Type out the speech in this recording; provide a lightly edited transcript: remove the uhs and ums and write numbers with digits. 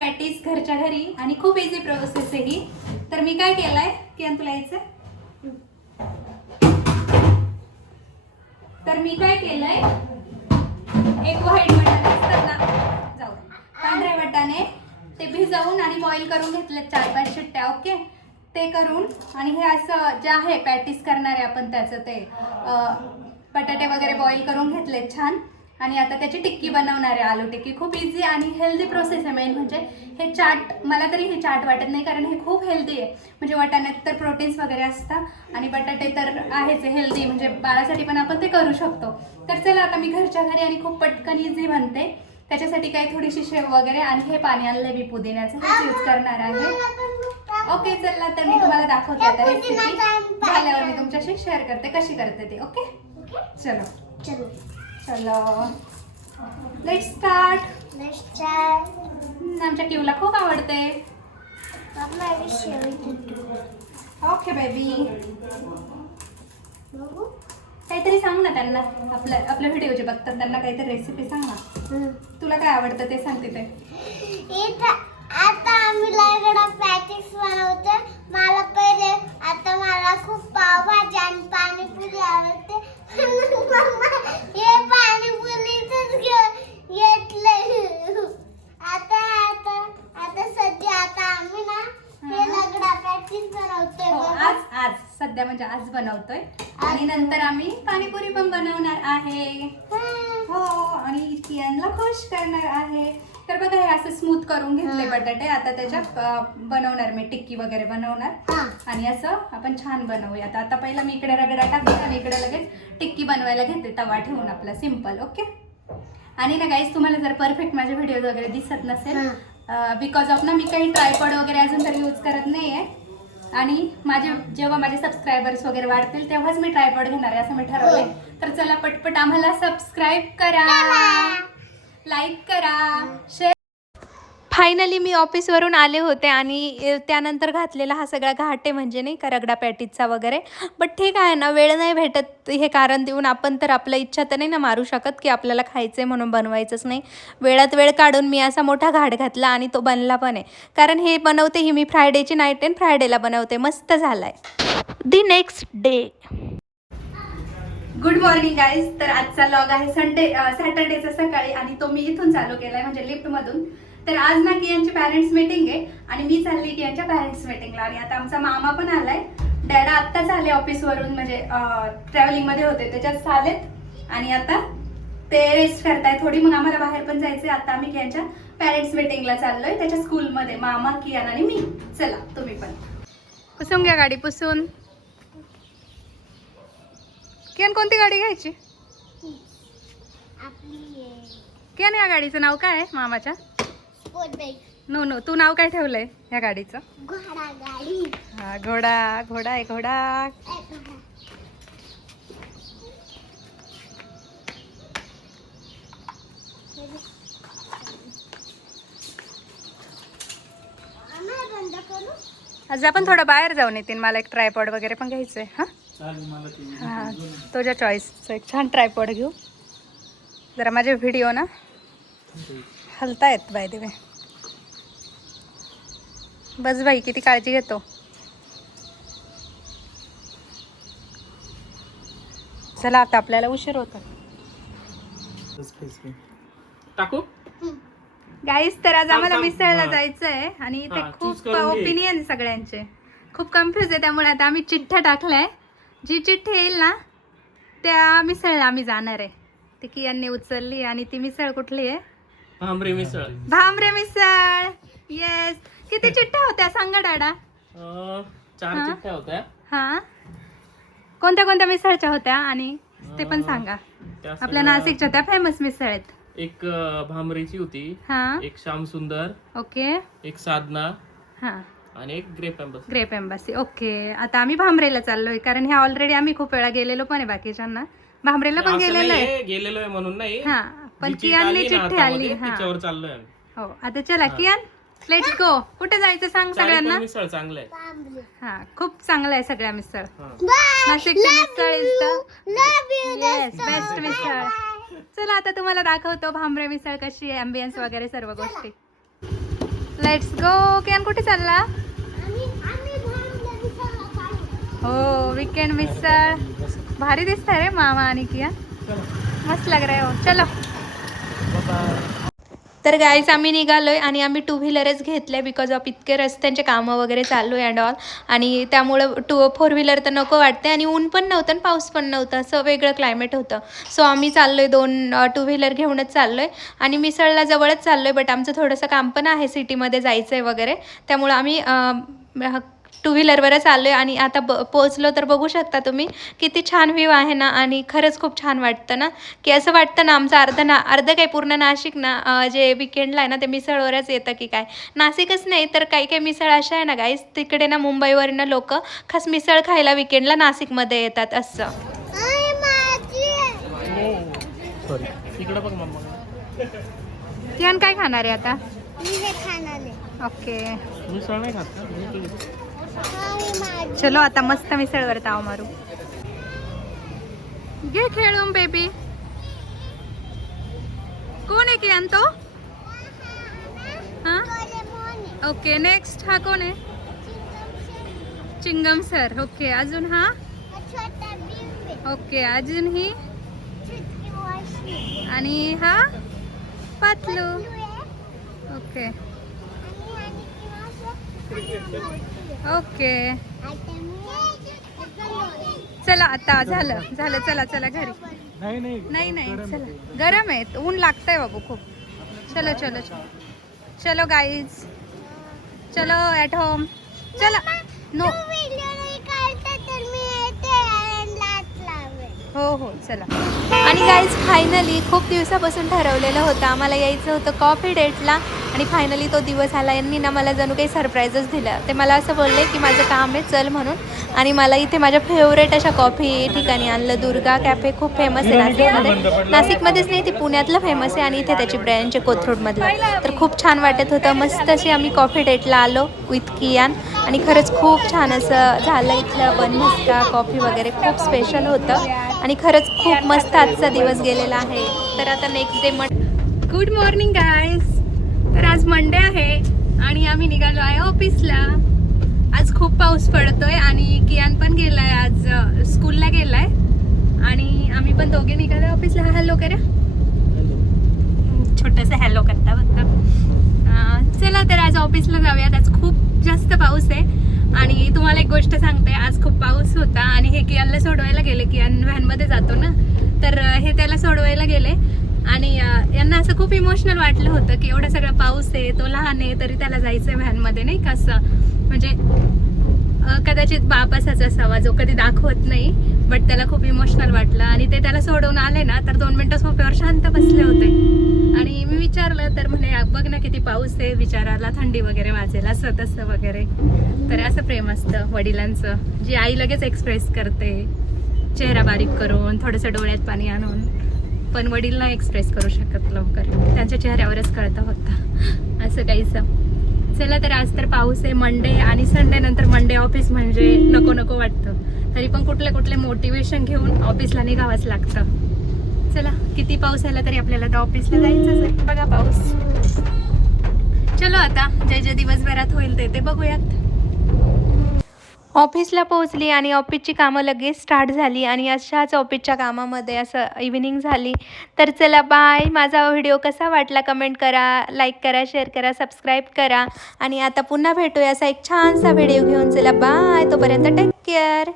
Patties घरच्या घरी आणि खूप इझी प्रोसेस आहे ही. तर मी काय केलंय की तुला यायचं, तर मी काय केलंय, एक व्हाईट वाटाणे असतात ना, जाऊ पांढरे वाटाणे ते भिजवून आणि बॉईल करून घेतले 4-5 शिट्ट्या. ओके, ते करून आणि हे असं जे आहे पॅटीस करणार आहे आपण त्याचं ते बटाटे वगैरे बॉईल करून घेतले छान. आणि आता त्याची टिक्की बनवणार आहे, आलू टिक्की. खूप इझी आणि हेल्दी प्रोसेस आहे. मेन म्हणजे हे चाट, मला तरी हे चाट वाटत नाही कारण हे खूप हेल्दी आहे. म्हणजे वाटाण्यात तर प्रोटीन्स वगैरे असतात आणि बटाटे तर आहेच हेल्दी, म्हणजे बाळासाठी पण आपण ते करू शकतो. तर चला आता मी घरच्या घरी आणि खूप पटकन इझी बनते. त्याच्यासाठी काही थोडीशी शेव वगैरे आणि हे पाणी आणलंय मी पुदिन्याचं, हेच यूज करणार आहे. ओके चला, तर मी तुम्हाला दाखवते आता रेसिपी. झाल्यावर मी तुमच्याशी शेअर करते कशी करते ते. ओके चलो चलो लेट्स स्टार्ट. आमच्या क्यूला खूप आवडते. ओके बेबी, काहीतरी सांग ना त्यांना, आपल्या व्हिडिओ जे बघतात त्यांना काहीतरी रेसिपी सांग ना. तुला काय आवडतं ते सांगते ते. आता आम्ही लगडा पॅटीस बनवतो. मला पहिले आता मला खूप पावभाजी आणि पाणीपुरी आवडते. हे पाणीपुरीच घेतलंय. आता आता आता सध्या आता आम्ही ना हे लगडा पॅटीस बनवतोय. आज सध्या म्हणजे आज बनवतोय आणि नंतर आम्ही पाणीपुरी पण बनवणार आहे. हो, आणि कियांना खुश करणार आहे. तर बघा हे असं स्मूथ करून घेतले बटाटे. आता त्याच्यात बनवणार मी टिक्की वगैरे बनवणार आणि असं आपण छान बनवूया. आता पहिला मी इकडे रगडा टाकते आणि इकडे लगेच टिक्की बनवायला घेते तवा ठेवून आपला सिंपल. ओके, आणि ना गाईज तुम्हाला जर परफेक्ट माझे व्हिडिओ वगैरे दिसत नसेल बिकॉज ऑफ ना मी काही ट्रायपॉड वगैरे अजून तरी यूज करत नाही आहे. आणि जेव्हा माझे सबस्क्रायबर्स वगैरे वाढतील तेव्हाच मी ट्रायपॉड घेणार आहे असं मी ठरवलंय. तर चला पटपट आम्हाला सबस्क्राईब करा, लाईक करा, शेअर. फायनली मी ऑफिसवरून आले होते आणि त्यानंतर घातलेला हा सगळा घाट आहे, म्हणजे नाही का रगडा पॅटीसचा वगैरे. बट ठीक आहे ना, वेळ नाही भेटत हे कारण देऊन आपण तर आपल्या इच्छा तर नाही ना मारू शकत की आपल्याला खायचं आहे म्हणून बनवायचंच नाही. वेळात वेळ काढून मी असा मोठा घाट घातला आणि तो बनला पण आहे. कारण हे बनवते ही मी फ्रायडेची नाईट आणि फ्रायडेला बनवते. मस्त झाला आहे. दी next day. Good morning guys. तर आजचा व्लॉग आहे सॅटर्डेचा सकाळी आणि तो मी इथून चालू केला आहे, म्हणजे लिफ्टमधून. तर आज ना कियांची पॅरेंट्स मीटिंग आहे आणि मी चालली कियांच्या पॅरेंट्स मीटिंगला. आणि आता आमचा मामा पण आलाय. डॅडा आत्ताच आले ऑफिसवरून, म्हणजे ट्रॅव्हलिंगमध्ये होते त्याच्यात आलेत आणि आता ते रेस्ट करताय थोडी. मग आम्हाला बाहेर पण जायचंय. आता आम्ही कियांच्या पॅरेंट्स मीटिंगला चाललोय त्याच्या स्कूलमध्ये, मामा, कियान आणि मी. चला तुम्ही पण पुसून घ्या गाडी, पुसून. कियान कोणती गाडी घ्यायची? कियान या गाडीचं नाव काय आहे मामाच्या? नो तू नाव काय ठेवलंय या गाडीचं? घोडा गाडी. हा, घोडा आहे घोडा. आज आपण थोडं बाहेर जाऊन येतील. मला एक ट्रायपॉड वगैरे पण घ्यायचंय. हा, तुझ्या चॉईसचं एक छान ट्रायपॉड घेऊ. जरा माझे व्हिडिओ ना हलतायत बाय द वे. बस बाई, किती काळजी घेतो. चला आता आपल्याला उशीर होतो. टाकू गाईस, तर आज आम्हाला मिसळला जायचं आहे आणि इथे खूप ओपिनियन सगळ्यांचे खूप कन्फ्युज आहे. त्यामुळे आता आम्ही चिठ्ठ्या टाकल्याय. जी चिठ्ठी येईल ना त्या मिसळला आम्ही जाणार आहे. ती कियांनी उचलली. आणि ती मिसळ कुठली आहे? भांबरे मिसळ. भांबरे मिसळ. येस. किती चिठ्ठ्या होत्या सांगा डॅडा? 4 चिठ्ठ्या होत्या. हा, कोणत्या कोणत्या मिसळच्या होत्या आणि ते पण सांगा. आपल्या नाशिकच्या त्या फेमस मिसळ आहेत. एक भांबरेची होती, हा, एक श्याम सुंदर, ओके, एक साधना, हा, आणि एक ग्रेप एम्बसी. ओके. आता आम्ही भांबरेला चाललोय कारण ह्या ऑलरेडी आम्ही खूप वेळा गेलेलो पण आहे. बाकीच्यांना भांबरेला पण गेलेलो आहे म्हणून नाही. हा, पण कियानने चिठ्ठी आली. त्याच्यावर चाललोय. हो, आता चला कियान, लेट्स गो. कुठे जायचं सांग सगळ्यांना. मिसळ चांगलं आहे. हा, खूप चांगलं आहे सगळ्या मिसळ. नाशिकची मिसळ इज द बेस्ट मिसळ. चला आता तुम्हाला दाखवतो भांबरे मिसळ कशी आहे, ॲम्बियन्स वगैरे सर्व गोष्टी. Let's go. कियान कुठे चालला? हो, वीकेंड मिसळ भारी दिसतंय रे मामा आणि कियान, मस्त लग रहा है हो. चलो. तर गाईज आम्ही निघालोय आणि आम्ही 2 व्हीलरच घेतले बिकॉज ऑफ इतके रस्त्यांचे कामं वगैरे चालू आहे अँड ऑल, आणि त्यामुळं 4 व्हीलर तर नको वाटते, आणि ऊन पण नव्हतं आणि पाऊस पण नव्हता, असं वेगळं क्लायमेट होतं. सो आम्ही चाललोय 2 व्हीलर घेऊनच चाललोय आणि मिसळला जवळच चाललोय, बट आमचं थोडंसं काम पण आहे सिटीमध्ये जायचं आहे वगैरे, त्यामुळं आम्ही 2 व्हीलरवरच आलो आहे. आणि आता पोचलो तर बघू शकता तुम्ही किती छान व्ह्यू आहे ना, आणि खरंच खूप छान वाटतं ना, की असं वाटतं ना आमचं अर्ध काही पूर्ण नाशिक ना जे विकेंडला आहे ना ते मिसळवरच येतं की काय. नाशिकच नाही तर काही काही मिसळ अशा आहे ना गाईस, तिकडे ना मुंबईवरनं लोक खास मिसळ खायला विकेंडला नाशिकमध्ये येतात असं. सॉरी, इकडे बघ मम्मा. कियान काय खाणार आहे आता? मी हे खाणार आहे. ओके, मिसळ नाही खात का? चलो आता मस्त मिसळवर ताव मारू. घे खेळून बेबी. कोण आहे कियान तो? हा, ओके. नेक्स्ट हा कोण आहे? Chewing gum sir. ओके, अजून हा? ओके, अजून ही? आणि हा पातलू. ओके ओके, चला आता झालं चला चला घरी. नाही नाही चला, गरम आहे, ऊन लागतंय बाबू खूप. चलो चलो चलो चलो गाईज, चलो ॲट होम. चला. नो, हो हो चला. आणि गाईज फायनली खूप दिवसापासून ठरवलेलं होतं आम्हाला यायचं होतं कॉफी डेटला, आणि फायनली तो दिवस आला. यांनी ना मला जणू काही सरप्राईजच दिलं. ते मला असं बोलले की माझं काम आहे चल म्हणून, आणि मला इथे माझ्या फेवरेट अशा कॉफी ठिकाणी आणलं. दुर्गा कॅफे खूप फेमस आहे नाशिकमध्ये, नाशिकमध्येच नाही ती पुण्यातलं फेमस आहे, आणि इथे त्याची ब्रँच आहे कोथरूडमधलं. तर खूप छान वाटत होतं. मस्त अशी आम्ही कॉफी डेटला आलो विथ कियान, आणि खरंच खूप छान असं झालं. इथलं बनमस्का कॉफी वगैरे खूप स्पेशल होतं, आणि खरंच खूप मस्त आजचा दिवस गेलेला आहे. तर आता next day good morning guys. तर आज मंडे आहे आणि आम्ही निघालो आहे ऑफिसला. आज खूप पाऊस पडतोय आणि कियान पण गेलाय, आज स्कूलला गेलाय, आणि आम्ही पण दोघे निघालो ऑफिसला. हॅलो करा, छोटंसं हॅलो करता फक्त. चला तर आज ऑफिसला जाऊयात. आज खूप जास्त पाऊस आहे, आणि तुम्हाला एक गोष्ट सांगते, आज खूप पाऊस होता आणि हे कियानला सोडवायला गेले. कियान व्हॅनमध्ये जातो ना, तर हे त्याला सोडवायला गेले, आणि यांना असं खूप इमोशनल वाटलं होतं की एवढा सगळा पाऊस आहे, तो लहान आहे तरी त्याला जायचं आहे व्हॅनमध्ये, नाही का. असं म्हणजे कदाचित बाप असाच असावा जो कधी दाखवत नाही, बट त्याला खूप इमोशनल वाटलं. आणि ते त्याला सोडवून आले ना तर 2 मिनटं सोफ्यावर शांत बसले होते, आणि मी विचारलं तर म्हणे बघ ना किती पाऊस आहे, विचारायला थंडी वगैरे वाजेल असं तसं वगैरे. तर असं प्रेम असतं वडिलांचं, जी आई लगेच एक्सप्रेस करते चेहरा बारीक करून, थोडंसं डोळ्यात पाणी आणून, पण वडील नाही एक्सप्रेस करू शकत लवकर, त्यांच्या चेहऱ्यावरच कळतं फक्त असं काहीसं. चला तर आज तर पाऊस आहे, मंडे, आणि संडे नंतर मंडे ऑफिस म्हणजे नको नको वाटतं. तरी पण कुठले मोटिवेशन घेऊन ऑफिसला निघावंच लागतं. चला, किती पाऊस आला तरी आपल्याला तर ऑफिसला जायचंच आहे. बघा पाऊस. चलो आता जे दिवसभरात होईल ते बघूयात. ऑफिसला पोहोचली आणि ऑफिसची कामं लगेच स्टार्ट झाली, आणि अशाच ऑफिसच्या कामामध्ये असं इव्हिनिंग झाली. तर चला बाय. माझा व्हिडिओ कसा वाटला कमेंट करा, लाईक करा, शेअर करा, सबस्क्राईब करा, आणि आता पुन्हा भेटूया असा एक छानसा व्हिडिओ घेऊन. चला बाय, तोपर्यंत टेक केअर.